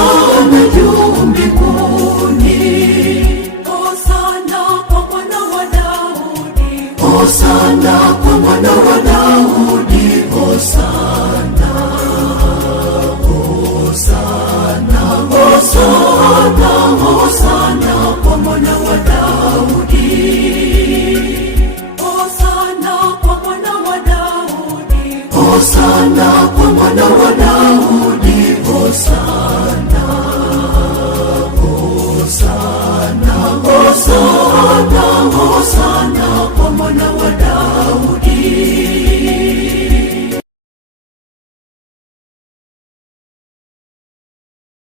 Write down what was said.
hosana juu mbinguni, hosana kwa mwana wa Daudi, hosana kwa mwana wa Daudi, hosana, hosana, hosana, hosana kwa mwana wa Daudi, hosana kwa mwana wa Daudi, hosana kwa mwana wa Daudi, hosana, hosana, hosana, hosana.